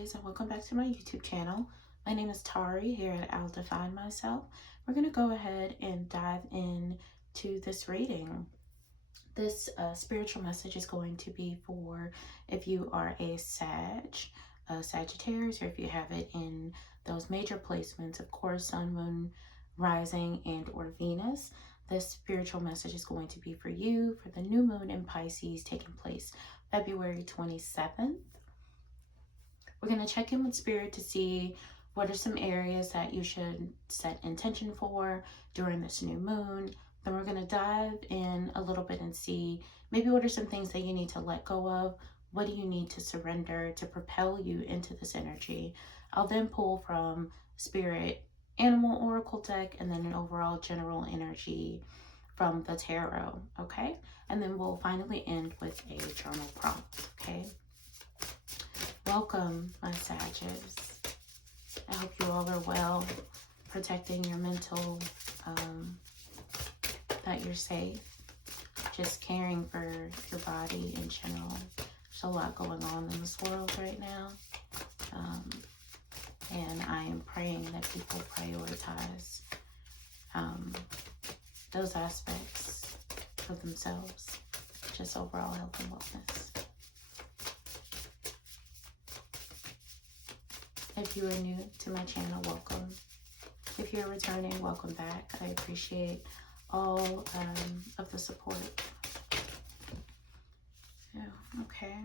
girlies, and welcome back to my YouTube channel. My name is Tari here at I'll Define Myself. We're going to go ahead and dive in to this reading. This spiritual message is going to be for if you are a Sagittarius, or if you have it in those major placements, of course, Sun, Moon, Rising, and or Venus. This spiritual message is going to be for you for the new moon in Pisces taking place February 27th. We're going to check in with Spirit to see what are some areas that you should set intention for during this new moon. Then we're going to dive in a little bit and see maybe what are some things that you need to let go of. What do you need to surrender to propel you into this energy? I'll then pull from Spirit Animal Oracle deck and then an overall general energy from the tarot, okay? And then we'll finally end with a journal prompt, okay? Welcome, my Sagittarius. I hope you all are well, protecting your mental, that you're safe, just caring for your body in general. There's a lot going on in this world right now, and I am praying that people prioritize those aspects for themselves, just overall health and wellness. If you are new to my channel, welcome. If you're returning, welcome back. I appreciate all of the support. Yeah, okay.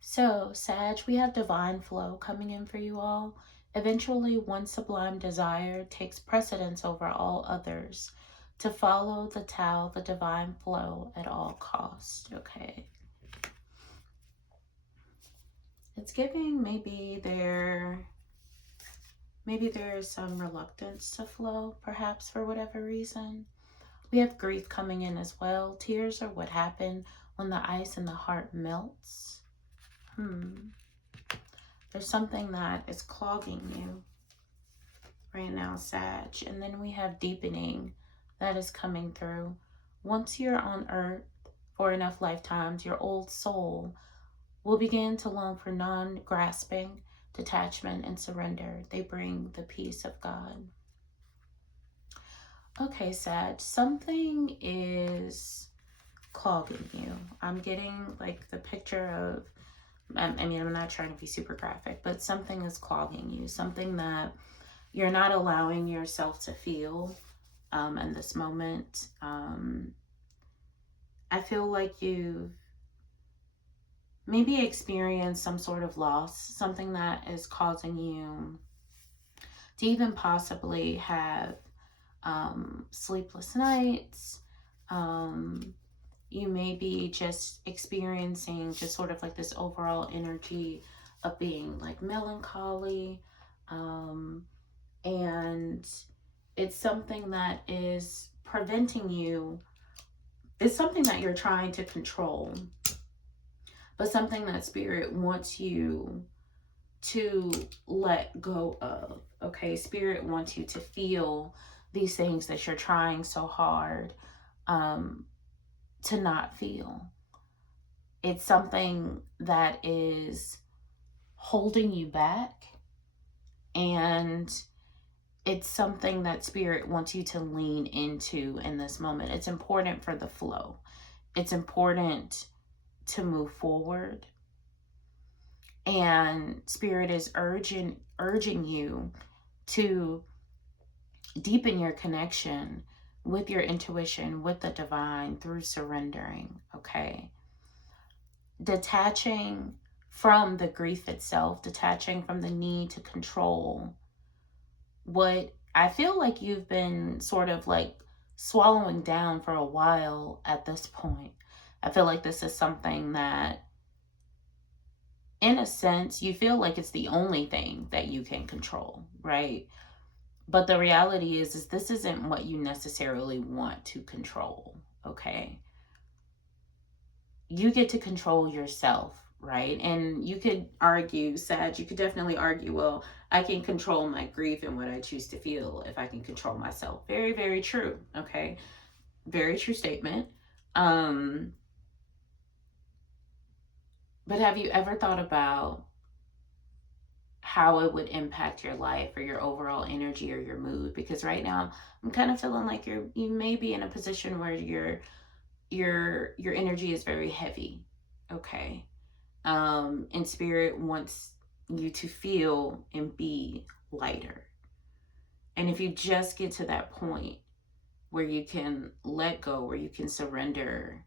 So, Sag, we have divine flow coming in for you all. Eventually, one sublime desire takes precedence over all others, to follow the Tao, the divine flow, at all costs, okay? It's giving maybe there's some reluctance to flow, perhaps for whatever reason. We have grief coming in as well. Tears are what happen when the ice in the heart melts. There's something that is clogging you right now, Sag. And then we have deepening that is coming through. Once you're on earth for enough lifetimes, your old soul will begin to long for non-grasping, detachment, and surrender. They bring the peace of God. Okay, Sag, something is clogging you. I'm getting like the picture of, I mean, I'm not trying to be super graphic, but something is clogging you. Something that you're not allowing yourself to feel in this moment. I feel like you've maybe experience some sort of loss, something that is causing you to even possibly have sleepless nights. You may be just experiencing just sort of like this overall energy of being like melancholy. And it's something that is preventing you. It's something that you're trying to control, but something that Spirit wants you to let go of, okay? Spirit wants you to feel these things that you're trying so hard to not feel. It's something that is holding you back, and it's something that Spirit wants you to lean into in this moment. It's important for the flow. It's important to move forward, and Spirit is urging you to deepen your connection with your intuition, with the divine, through surrendering, okay? Detaching from the grief itself, detaching from the need to control what I feel like you've been sort of like swallowing down for a while at this point. I feel like this is something that, in a sense, you feel like it's the only thing that you can control, right? But the reality is this isn't what you necessarily want to control, okay? You get to control yourself, right? And you could argue, Sag, you could definitely argue, well, I can control my grief and what I choose to feel if I can control myself. Very, very true, okay? Very true statement. But have you ever thought about how it would impact your life or your overall energy or your mood. Because right now I'm kind of feeling like you may be in a position where your energy is very heavy. Okay. And spirit wants you to feel and be lighter. And if you just get to that point where you can let go, where you can surrender,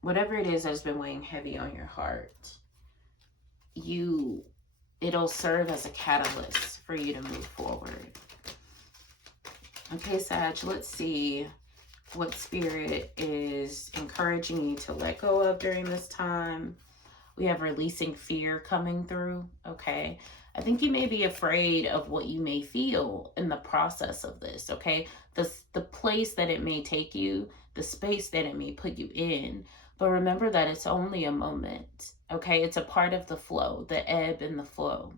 whatever it is that's been weighing heavy on your heart, it'll serve as a catalyst for you to move forward. Okay, Sag, let's see what spirit is encouraging you to let go of during this time. We have releasing fear coming through. Okay. I think you may be afraid of what you may feel in the process of this. Okay. The place that it may take you, the space that it may put you in. But remember that it's only a moment. Okay. It's a part of the flow, the ebb and the flow,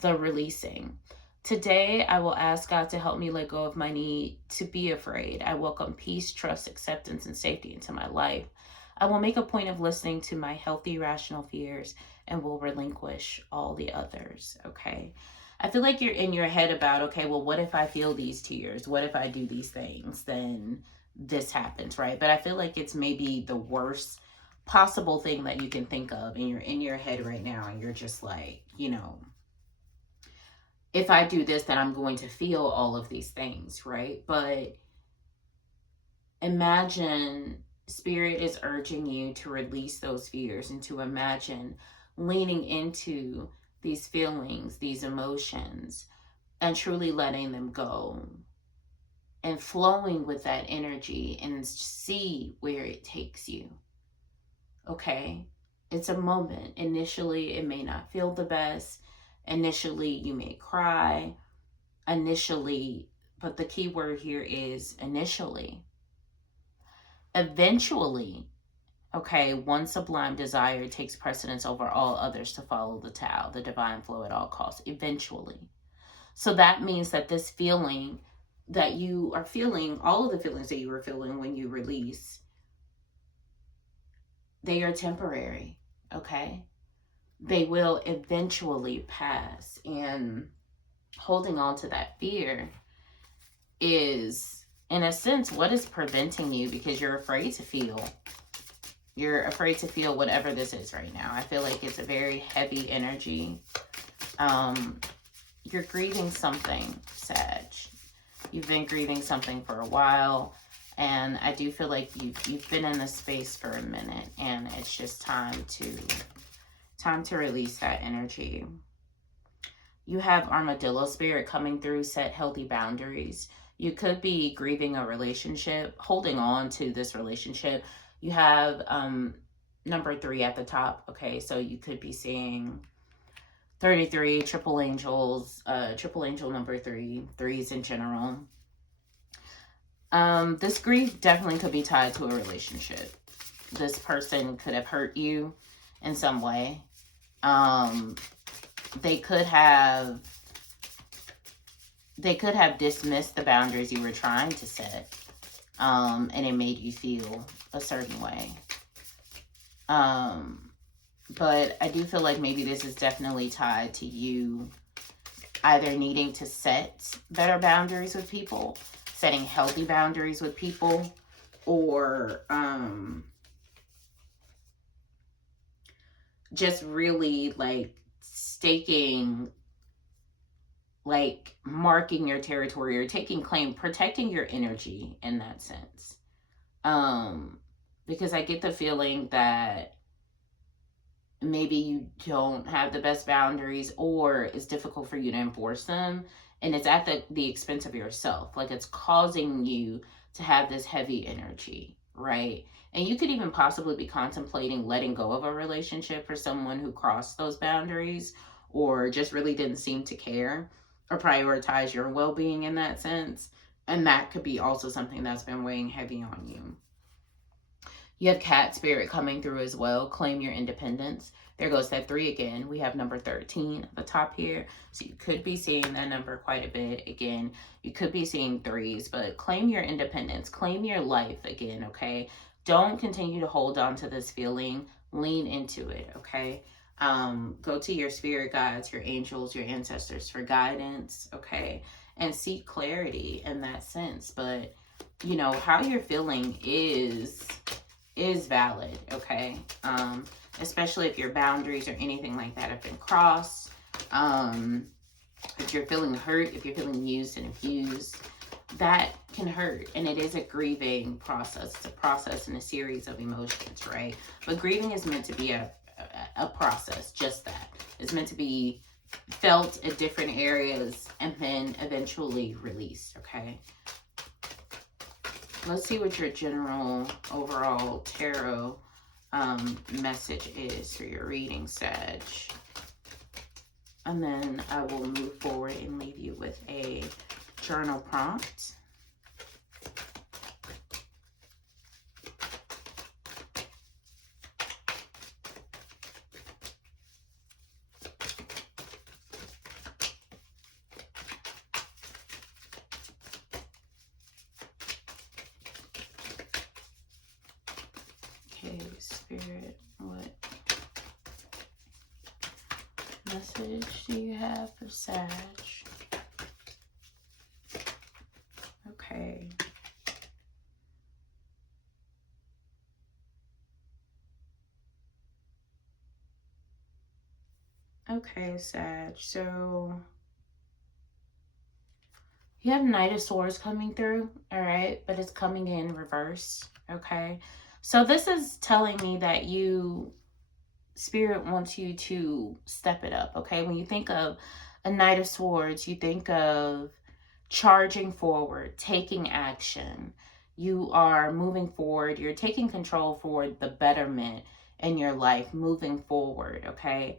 the releasing. Today, I will ask God to help me let go of my need to be afraid. I welcome peace, trust, acceptance, and safety into my life. I will make a point of listening to my healthy, rational fears and will relinquish all the others, okay? I feel like you're in your head about, okay, well, what if I feel these tears? What if I do these things? Then this happens, right? But I feel like it's maybe the worst possible thing that you can think of, and you're in your head right now, and you're just like, if I do this, then I'm going to feel all of these things, right? But imagine spirit is urging you to release those fears and to imagine leaning into these feelings, these emotions, and truly letting them go and flowing with that energy and see where it takes you. Okay? It's a moment. Initially, it may not feel the best. Initially, you may cry. Initially, but the key word here is initially. Eventually, okay, one sublime desire takes precedence over all others to follow the Tao, the divine flow at all costs. Eventually. So that means that this feeling that you are feeling, all of the feelings that you were feeling when you release, they are temporary, okay? They will eventually pass. And holding on to that fear is, in a sense, what is preventing you, because you're afraid to feel. You're afraid to feel whatever this is right now. I feel like it's a very heavy energy. You're grieving something, Sag. You've been grieving something for a while. And I do feel like you've been in this space for a minute. And it's just time to release that energy. You have armadillo spirit coming through. Set healthy boundaries. You could be grieving a relationship, holding on to this relationship. You have number 3 at the top. Okay, so you could be seeing 33, triple angels, triple angel number 3, threes in general. This grief definitely could be tied to a relationship. This person could have hurt you in some way. They could have dismissed the boundaries you were trying to set, and it made you feel a certain way. But I do feel like maybe this is definitely tied to you either needing to set better boundaries with people, setting healthy boundaries with people, or just really like staking, like marking your territory or taking claim, protecting your energy in that sense. Because I get the feeling that maybe you don't have the best boundaries, or it's difficult for you to enforce them, and it's at the expense of yourself. Like it's causing you to have this heavy energy, right? And you could even possibly be contemplating letting go of a relationship for someone who crossed those boundaries, or just really didn't seem to care or prioritize your well-being in that sense. And that could be also something that's been weighing heavy on you. You have cat spirit coming through as well. Claim your independence. There goes that 3 again. We have number 13 at the top here. So you could be seeing that number quite a bit. Again, you could be seeing 3s, but claim your independence. Claim your life again, okay? Don't continue to hold on to this feeling. Lean into it, okay? Go to your spirit guides, your angels, your ancestors for guidance, okay? And seek clarity in that sense. But, you know, how you're feeling is valid, okay? Especially if your boundaries or anything like that have been crossed. If you're feeling hurt, if you're feeling used and abused, that can hurt. And it is a grieving process. It's a process and a series of emotions, right? But grieving is meant to be a process, just that. It's meant to be felt at different areas and then eventually released, okay? Let's see what your general overall tarot message is for your reading, Sag. And then I will move forward and leave you with a journal prompt. Okay, Spirit, what message do you have for Sag? Okay. Okay, Sag. So you have Knight of Swords coming through, all right? But it's coming in reverse, okay? So this is telling me that Spirit wants you to step it up, okay? When you think of a Knight of Swords, you think of charging forward, taking action. You are moving forward. You're taking control for the betterment in your life, moving forward, okay?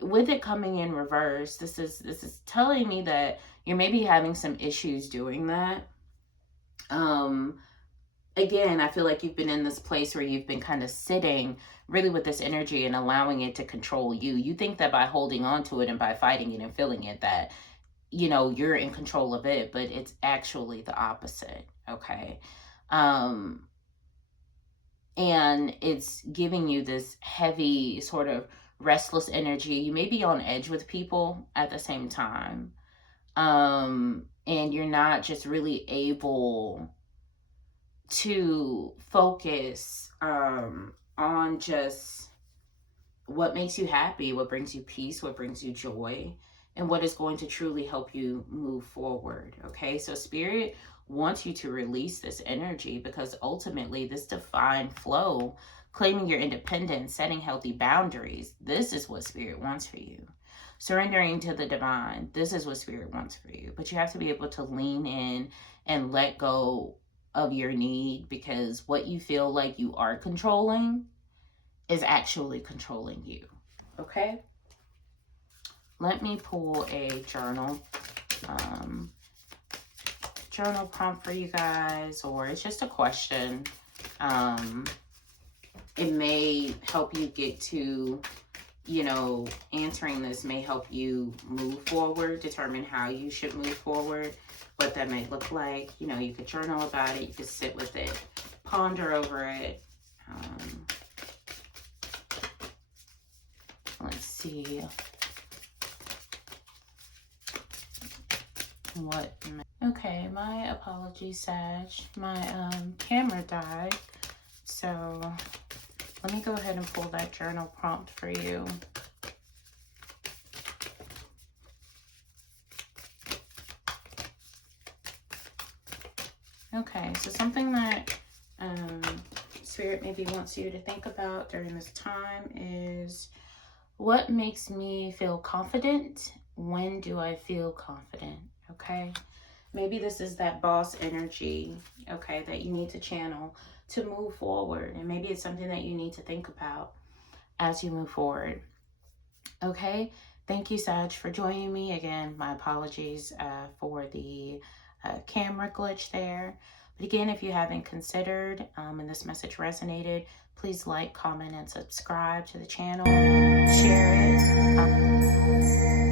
With it coming in reverse, this is telling me that you're maybe having some issues doing that. Again, I feel like you've been in this place where you've been kind of sitting really with this energy and allowing it to control you. You think that by holding on to it and by fighting it and feeling it, that, you know, you're in control of it, but it's actually the opposite, okay? And it's giving you this heavy sort of restless energy. You may be on edge with people at the same time. And you're not just really able to focus on just what makes you happy, what brings you peace, what brings you joy, and what is going to truly help you move forward, okay? So Spirit wants you to release this energy, because ultimately this divine flow, claiming your independence, setting healthy boundaries, this is what Spirit wants for you. Surrendering to the divine, this is what Spirit wants for you. But you have to be able to lean in and let go of your need, because what you feel like you are controlling is actually controlling you, okay? Let me pull a journal prompt for you guys, or it's just a question. It may help you get to, you know, answering this may help you move forward, determine how you should move forward, what that may look like. You know, you could journal about it, you could sit with it, ponder over it. Let's see. Okay, my apologies, Sag. My camera died. So let me go ahead and pull that journal prompt for you. Okay, so something that Spirit maybe wants you to think about during this time is, what makes me feel confident? When do I feel confident? Okay, maybe this is that boss energy, okay, that you need to channel to move forward. And maybe it's something that you need to think about as you move forward. Okay, thank you, Sag, for joining me. Again, my apologies for the camera glitch there. But again, if you haven't considered and this message resonated, please like, comment, and subscribe to the channel. Share it.